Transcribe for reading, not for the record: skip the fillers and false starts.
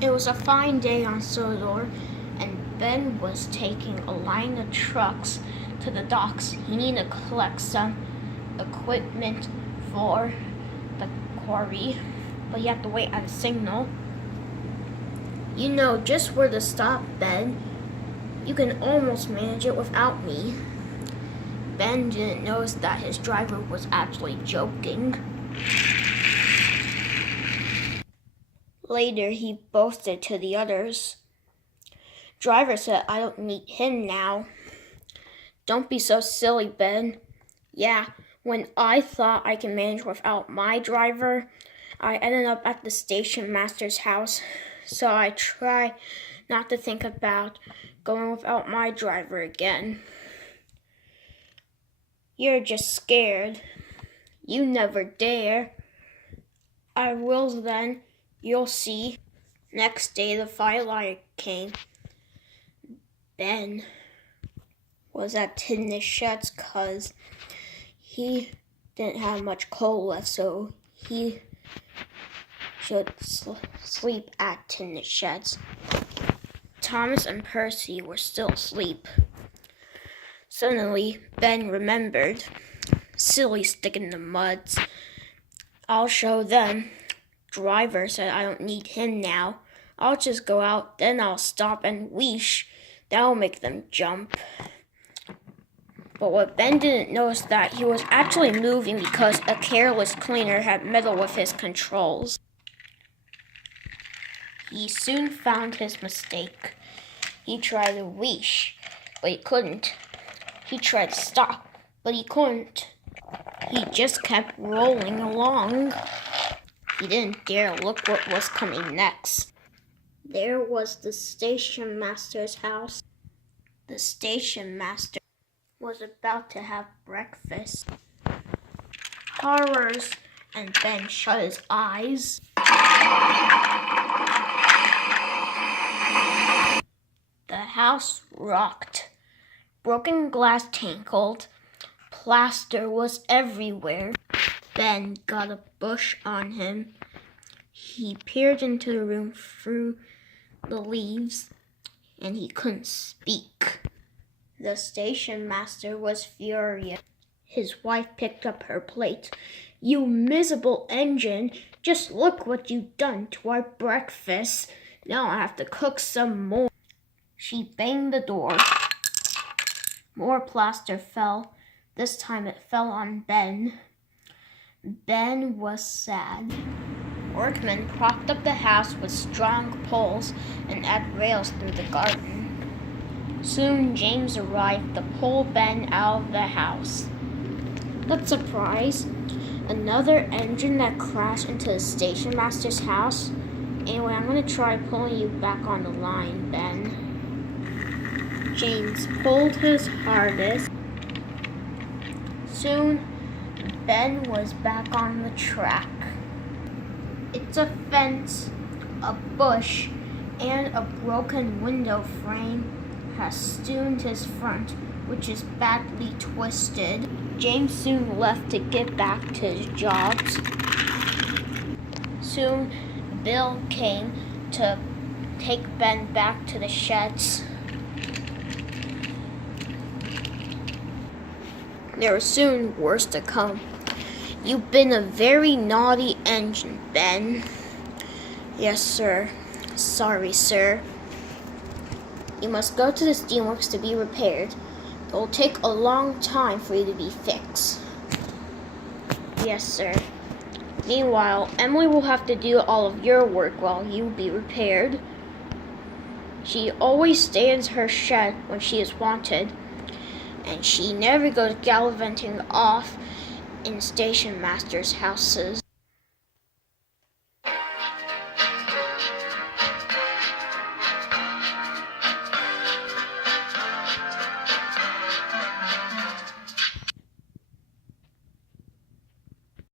It was a fine day on Sodor, and Ben was taking a line of trucks to the docks. He needed to collect some equipment for the quarry, but he had to wait at a signal. You know just where to stop, Ben. You can almost manage it without me. Ben didn't notice that his driver was actually joking. Later, he boasted to the others. Driver said, "I don't need him now." Don't be so silly, Ben. Yeah, when I thought I could manage without my driver, I ended up at the station master's house. So I try not to think about going without my driver again. You're just scared. You never dare. I will then. You'll see. Next day, the firelight came. Ben was at Tinnishet's cause he didn't have much coal left, so he should sleep at Tinnishet's. Thomas and Percy were still asleep. Suddenly, Ben remembered. Silly stick in the muds. I'll show them. Driver said I don't need him now. I'll just go out, then I'll stop and whoosh. That'll make them jump. But what Ben didn't notice that he was actually moving because a careless cleaner had meddled with his controls. He soon found his mistake. He tried to whoosh, but he couldn't. He tried to stop, but he couldn't. He just kept rolling along. He didn't dare look what was coming next. There was the station master's house. The station master was about to have breakfast. Horrors, and Ben shut his eyes. The house rocked. Broken glass tinkled. Plaster was everywhere. Ben got a bush on him. He peered into the room through the leaves, and he couldn't speak. The station master was furious. His wife picked up her plate. "You miserable engine! Just look what you've done to our breakfast. Now I have to cook some more." She banged the door. More plaster fell. This time it fell on Ben. Ben was sad. Workmen propped up the house with strong poles and added rails through the garden. Soon James arrived to pull Ben out of the house. What surprise! Another engine that crashed into the station master's house? Anyway, I'm going to try pulling you back on the line, Ben. James pulled his hardest. Soon, Ben was back on the track. It's a fence, a bush, and a broken window frame has stoned his front, which is badly twisted. James soon left to get back to his jobs. Soon, Bill came to take Ben back to the sheds. There was soon worse to come. "You've been a very naughty engine, Ben." "Yes, sir. Sorry, sir. You must go to the steamworks to be repaired. It will take a long time for you to be fixed." "Yes, sir. Meanwhile, Emily will have to do all of your work while you be repaired. She always stays in her shed when she is wanted, and she never goes gallivanting off in station masters' houses."